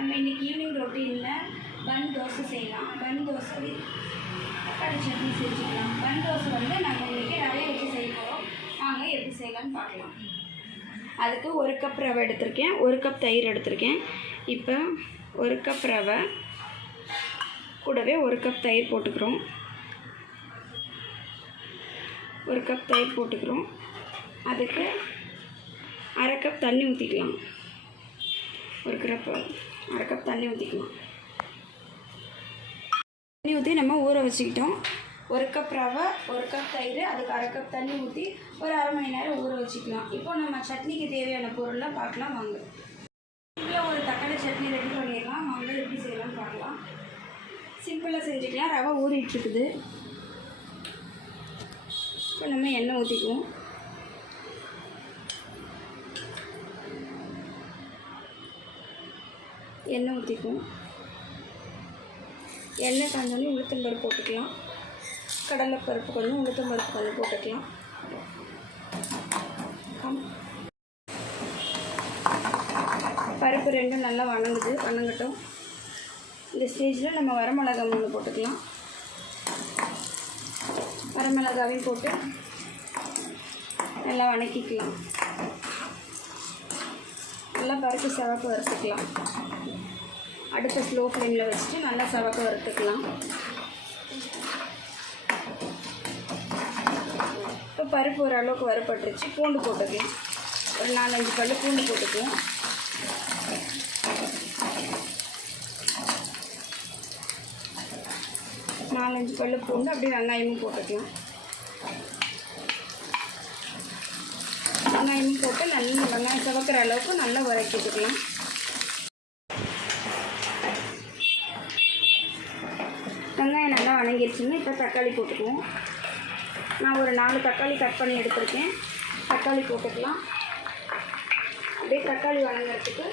நம்ம இன்னைக்கு ஈவினிங் ரொட்டீனில் பன் தோசை செய்யலாம். பன் தோசை தக்காளி சட்னி செஞ்சுக்கலாம். பன் தோசை வந்து நம்ம இன்றைக்கி நிறைய வச்சு செய்ய போகிறோம் வாங்க எப்படி செய்யலாம்னு பார்க்கலாம். அதுக்கு ஒரு கப் ரவை எடுத்திருக்கேன். ஒரு கப் தயிர் எடுத்திருக்கேன். இப்போ ஒரு கப் ரவை கூடவே ஒரு கப் தயிர் போட்டுக்கிறோம். ஒரு கப் தயிர் போட்டுக்கிறோம். அதுக்கு அரை கப் தண்ணி ஊற்றிக்கலாம் ஒரு கப் அரை கப் தண்ணி ஊற்றிக்கலாம் தண்ணி ஊற்றி நம்ம ஊற வச்சுக்கிட்டோம். ஒரு கப் ரவை ஒரு கப் தயிர் அதுக்கு அரை கப் தண்ணி ஊற்றி ஒரு அரை மணி நேரம் ஊற வச்சுக்கலாம். இப்போ நம்ம சட்னிக்கு தேவையான பொருள்லாம் பார்க்கலாம் வாங்க. சிம்பிளாக ஒரு தக்காளி சட்னி ரெடி பண்ணிடலாம். வாங்க எப்படி செய்யலாம்னு பார்க்கலாம். சிம்பிளாக செஞ்சுக்கலாம். ரவை ஊறிட்டுருக்குது. இப்போ நம்ம எண்ணெய் ஊற்றிக்குவோம் எண்ணெய் ஊற்றிக்குவோம். எண்ணெய் காஞ்சோடனே உளுத்தம்பருப்பு போட்டுக்கலாம். கடலைப்பருப்பு கொஞ்சம் உளுத்தம்பருப்பு கொஞ்சம் போட்டுக்கலாம். பருப்பு ரெண்டும் நல்லா வணங்குது வணங்கட்டும். இந்த ஸ்டேஜில் நம்ம வரமிளகா மூணு போட்டுக்கலாம். வரமிளகாவையும் போட்டு நல்லா வணக்கிக்கலாம். நல்லா பருப்பு சிவப்பு வறுத்துக்கலாம். அடுத்த ஸ்லோ ஃப்ளேமில் வச்சுட்டு நல்லா சவக்க வறுத்துக்கலாம். இப்போ பருப்பு ஓரளவுக்கு வரப்பட்டுருச்சு பூண்டு போட்டுக்கலாம். ஒரு நாலஞ்சு பல்லு பூண்டு போட்டுக்குவோம் நாலஞ்சு பல்லு பூண்டு அப்படியே வெங்காயமும் போட்டுக்கலாம். வெங்காயமும் போட்டு நல்லா வெங்காயம் சிவக்கிற அளவுக்கு நல்லா வதக்கிட்டுக்கலாம் வெங்காயம் நல்லா வணங்கிருச்சுங்க இப்போ தக்காளி போட்டுக்குவோம். நான் ஒரு நாலு தக்காளி கட் பண்ணி எடுத்திருக்கேன். தக்காளி போட்டுக்கலாம். அப்படியே தக்காளி வணங்குறதுக்கு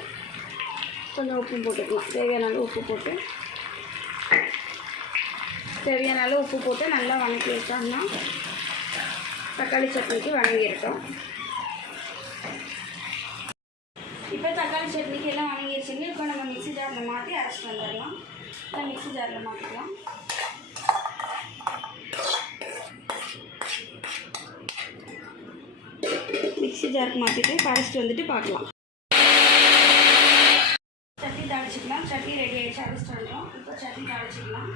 கொஞ்சம் உப்பு போட்டுக்கலாம். தேவையான அளவு உப்பு போட்டு. தேவையான அளவு உப்பு போட்டு நல்லா வணக்கி வச்சோம்னா தக்காளி சட்னிக்கு வணங்கிருக்கோம் இப்போ தக்காளி சட்னிக்கு எல்லாம் வணங்கிடுச்சுங்க இப்போ நம்ம மிக்ஸி ஜாரில் மாற்றி அரைச்சிட்டு வந்துடலாம். இப்போ மிக்ஸி ஜாரில் மாற்றிக்கலாம். மிக்ஸி ஜாருக்கு மாற்றிட்டு அரைச்சிட்டு வந்துட்டு பார்க்கலாம். சட்னி தாளிச்சிக்கலாம். சட்னி ரெடி ஆகிடுச்சு அரைச்சிட்டு வந்துடும் இப்போ சட்னி தாளிச்சிக்கலாம்.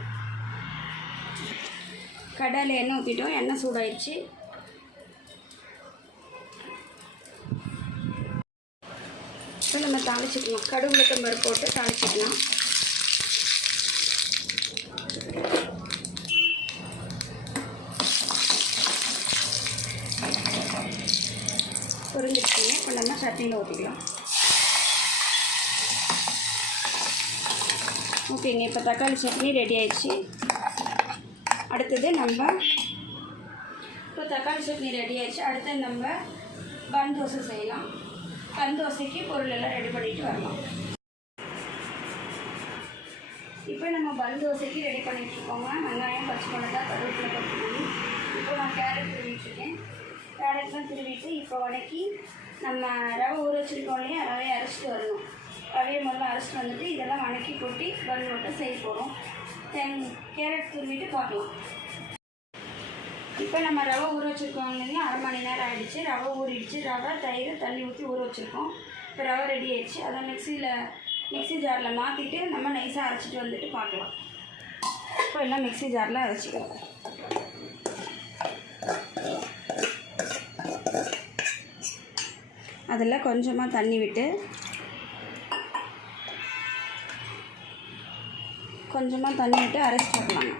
கடலை எண்ணெய் ஊற்றிட்டோம் எண்ணெய் சூடாயிடுச்சு. இப்போ நம்ம தாளிச்சிக்கலாம். கடுகு பருப்பு போட்டு தாளிச்சிக்கலாம் புரிஞ்சிருச்சுங்க இப்போ நம்ம சட்னியில் ஊற்றிக்கலாம் ஓகேங்க இப்போ தக்காளி சட்னி ரெடி ஆயிடுச்சு. அடுத்தது நம்ம இப்போ தக்காளி சட்னி ரெடி ஆயிடுச்சு. அடுத்து நம்ம பன் தோசை செய்யலாம். பன் தோசைக்கு பொருள் எல்லாம் ரெடி பண்ணிட்டு வரலாம். இப்போ நம்ம பன் தோசைக்கு ரெடி பண்ணிட்டு இருக்கோங்க. வெங்காயம் பச்சை மிளகா கருவேப்பிலை கொத்தமல்லி. இப்போ நான் கேரட் பண்ணிட்டுருக்கேன் கேரட்லாம் திருவிட்டு இப்போ வதக்கி நம்ம ரவை ஊற வச்சுருக்கோம் இல்லையா ரவையை அரைச்சிட்டு வரணும். ரவையை முதல்ல அரைச்சிட்டு வந்துட்டு இதெல்லாம் வதக்கி கொட்டி பன் மட்டும் செய்ய போகிறோம் தென் கேரட் திருவிட்டு பார்க்கலாம். இப்போ நம்ம ரவை ஊற வச்சுருக்கோம் இல்லையா அரை மணி நேரம் ஆகிடுச்சு ரவை ஊறிடுச்சு. ரவை தயிர் தண்ணி ஊற்றி ஊற வச்சுருக்கோம். இப்போ ரவை ரெடி ஆயிடுச்சு. அதை மிக்சியில் மிக்ஸி ஜாரில் மாற்றிட்டு நம்ம நைஸாக அரைச்சிட்டு வந்துட்டு பார்க்கலாம். இப்போ எல்லாம் மிக்ஸி ஜாரில் அரைச்சிக்கலாம். அதில் கொஞ்சமாக தண்ணி விட்டு கொஞ்சமாக தண்ணி விட்டு அரைச்சி வைக்கலாங்க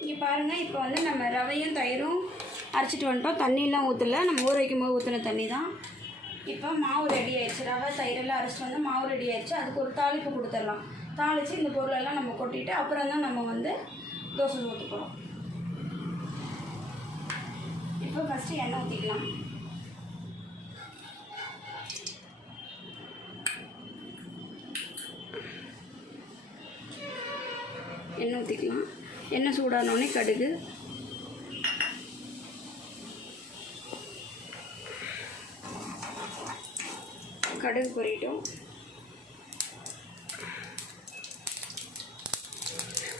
இங்கே பாருங்கள் இப்போ வந்து நம்ம ரவையும் தயிரும் அரைச்சிட்டு வந்துட்டோம். தண்ணியெலாம் ஊற்றல நம்ம ஊற வைக்கும் போது ஊற்றின தண்ணி தான். இப்போ மாவு ரெடி ஆயிடுச்சு. ரவை தயிரெல்லாம் அரைச்சிட்டு வந்து மாவு ரெடி ஆயிடுச்சு. அதுக்கு ஒரு தாளிப்பு கொடுத்துடலாம். தாளித்து இந்த பொருளெல்லாம் நம்ம கொட்டிட்டு அப்புறம் தான் நம்ம வந்து தோசை ஊற்ற போகிறோம் இப்போ ஃபஸ்ட்டு எண்ணெய் ஊற்றிக்கலாம் எண்ணெய் ஊற்றிக்கலாம் எண்ணெய் சூடானோடனே கடுகு. கடுகு பொறிட்டோம்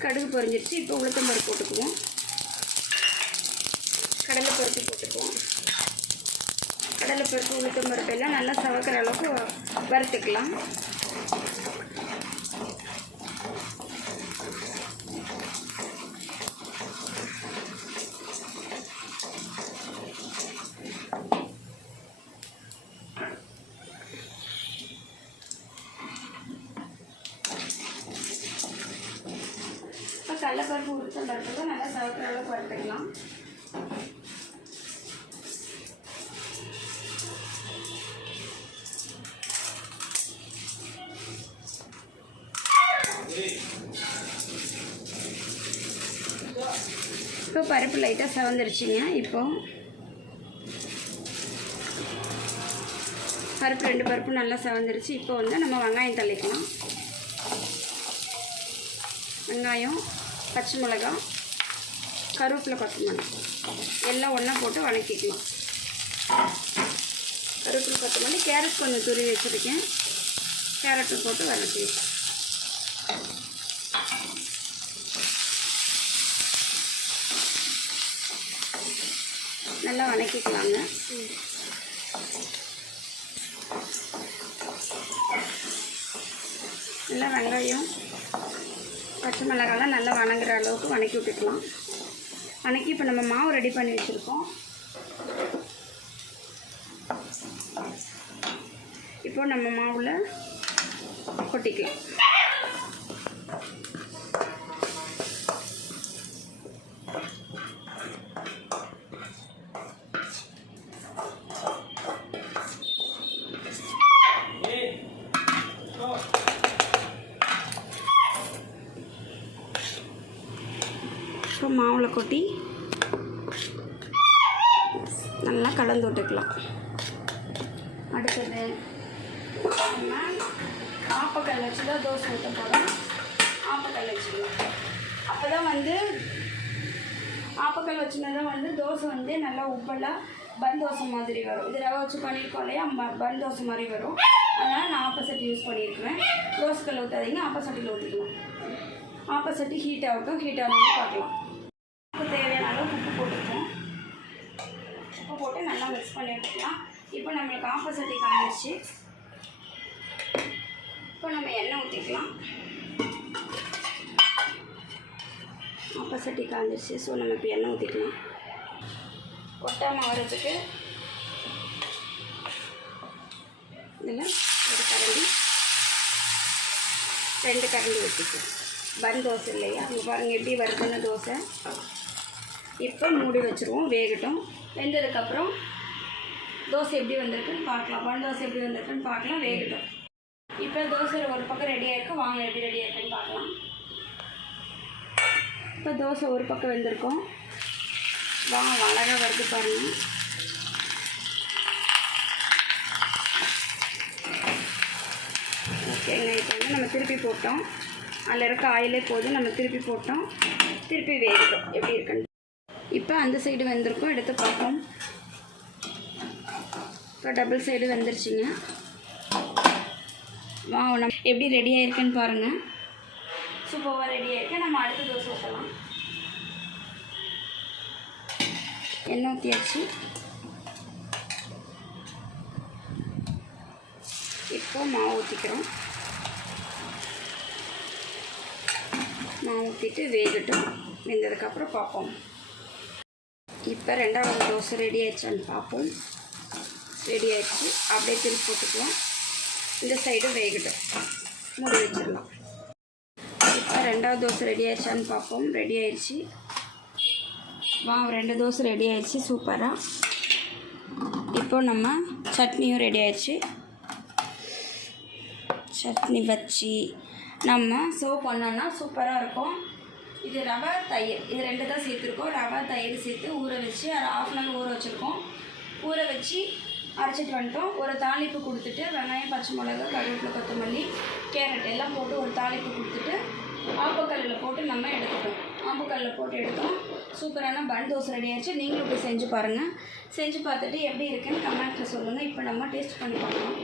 கடுகு பொரிஞ்சிருச்சு. இப்போ உளுத்தம்பருப்பு போட்டுக்குவோம். கடலைப்பருப்பு போட்டுக்குவோம். கடலை பருப்பு உளுத்தம் பருப்பு எல்லாம் நல்லா சவக்கிற அளவுக்கு வறுத்துக்கலாம். கடலைப்பருப்பு உளுத்தம் பருப்பு நல்லா சவக்கிற அளவுக்கு வறுத்துக்கலாம். இப்போ பருப்பு லைட்டாக செவந்துருச்சுங்க. இப்போ பருப்பு ரெண்டு பருப்பு நல்லா செவந்துருச்சு. இப்போ வந்து நம்ம வெங்காயம் தள்ளிக்கலாம். வெங்காயம் பச்சை மிளகாய் கருவேப்பிலை கொத்தமல்லி. எல்லாம் ஒன்றா போட்டு வதக்கிக்கலாம் கருவேப்பிலை கொத்தமல்லி கேரட் கொஞ்சம் துருவி வச்சுருக்கேன். கேரட்டு போட்டு வணக்கிக்கலாம் நல்லா வதக்கிக்கலாங்க நல்லா வெங்காயம் பச்சை மிளகாலாம் நல்லா வணங்குற அளவுக்கு வணக்கி விட்டுக்கலாம். வணக்கி இப்போ நம்ம மாவு ரெடி பண்ணி வச்சுருக்கோம். இப்போ நம்ம மாவில் கொட்டிக்கலாம். இப்போ மாவில் கொட்டி நல்லா கலந்து விட்டுக்கலாம். அடுத்தது நம்ம ஆப்பக்கல் வச்சு தான் தோசை ஊற்ற போகிறோம் ஆப்பக்கல் வச்சுக்கலாம் அப்போ தான் வந்து ஆப்பக்கல் வச்சுனா தான் வந்து தோசை வந்து நல்லா உப்பெல்லாம் பன் தோசை மாதிரி வரும். இது ரவை வச்சு பண்ணியிருக்கோம் இல்லையா? பன் தோசை மாதிரி வரும். அதனால் நான் ஆப்போசிட் யூஸ் பண்ணியிருக்கிறேன் தோசைக்கல் ஊற்றாதீங்க ஆப்போசிட்டில் ஊற்றிக்கலாம் ஆப்போசிட்டு ஹீட் ஆகட்டும் ஹீட் ஆகணும்னு பார்க்கலாம். தேவையான அளவு உப்பு போட்டுருக்கோம். உப்பு போட்டு நல்லா மிக்ஸ் பண்ணி எடுத்துக்கலாம் இப்போ நம்மளுக்கு ஆப்போசிட்டி காமிச்சு இப்போ நம்ம எண்ணெய் ஊற்றிக்கலாம் ஆப்போசிட்டி காஞ்சிருச்சு ஸோ நம்ம இப்போ எண்ணெய் ஊற்றிக்கலாம் கொட்டாமல் வரதுக்கு இதில் ஒரு கரண்டி ரெண்டு கரண்டி ஊற்றிக்கலாம் பன் தோசை இல்லையா? அங்கே பாருங்கள் எப்படி வருதுன்னு தோசை. இப்போ மூடி வச்சுருவோம் வேகட்டும். வெந்ததுக்கப்புறம் தோசை எப்படி வந்திருக்குன்னு பார்க்கலாம். பன் தோசை எப்படி வந்திருக்குன்னு பார்க்கலாம் வேகட்டும். இப்போ தோசை ஒரு பக்கம் ரெடியாக இருக்கு வாங்க எப்படி ரெடியாக இருக்குன்னு பார்க்கலாம். இப்போ தோசை ஒரு பக்கம் வெந்திருக்கோம். வாங்க அழகாக வருது பாருங்கள் ஓகேங்க இப்போ வந்து நம்ம திருப்பி போட்டோம். அதில் இருக்க ஆயிலே போதும் நம்ம திருப்பி போட்டோம். திருப்பி வேகட்டும். எப்படி இருக்குன்னு இப்போ அந்த சைடு வெந்திருக்கும். எடுத்து பார்ப்போம். இப்போ டபுள் சைடு வெந்துருச்சுங்க. வா நம்ம எப்படி ரெடி ஆயிருக்குன்னு பாருங்கள் சூப்பராக ரெடி ஆயிருக்கு. நம்ம அடுத்த தோசை ஊற்றலாம் எண்ணெய் ஊற்றியாச்சு இப்போ மாவு ஊற்றிக்கிறோம் மாவு ஊற்றிட்டு வேகட்டும். வெந்ததுக்கப்புறம் பார்ப்போம். இப்போ ரெண்டாவது தோசை ரெடி ஆயிடுச்சான்னு பார்ப்போம். ரெடி ஆயிடுச்சு. அப்படியே திருப்பி போட்டுக்குவோம் இந்த சைடும் வேகட்டும். மூடி வச்சிடலாம். இப்போ ரெண்டாவது தோசை ரெடி ஆயிடுச்சான்னு பார்ப்போம். ரெடி ஆயிடுச்சு. வா ரெண்டு தோசை ரெடி ஆயிடுச்சு. சூப்பராக இப்போ நம்ம சட்னியும் ரெடி ஆயிடுச்சு. சட்னி வச்சு நம்ம சர்வ் பண்ணோன்னா சூப்பராக இருக்கும். இது ரவை தயிர். இது ரெண்டு தான் சேர்த்துருக்கோம். ரவா தயிர் சேர்த்து ஊற வச்சு அதை ஆஃப் அன் ஹவர் ஊற வச்சுருக்கோம். ஊற வச்சு அரைச்சிட்டு வந்துட்டோம். ஒரு தாளிப்பு கொடுத்துட்டு வெங்காயம் பச்சை மிளகா கருவேப்பிலை கொத்தமல்லி கேரட் எல்லாம் போட்டு ஒரு தாளிப்பு கொடுத்துட்டு ஆப்பக்கல்லில் போட்டு நம்ம எடுத்துட்டோம் ஆப்பக்கல்லில் போட்டு எடுத்தோம். சூப்பரான பன் தோசை ரெடி ஆயிடுச்சு. நீங்களும் போய் செஞ்சு பாருங்கள் செஞ்சு பார்த்துட்டு எப்படி இருக்குன்னு கமெண்ட்டில் சொல்லுங்கள் இப்போ நம்ம டேஸ்ட் பண்ணி பார்க்கலாம்.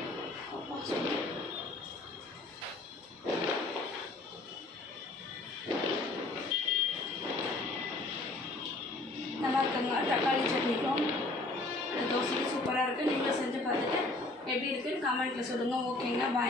கமெண்ட்டில் சொல்லுங்கள் ஓகேங்க பாய்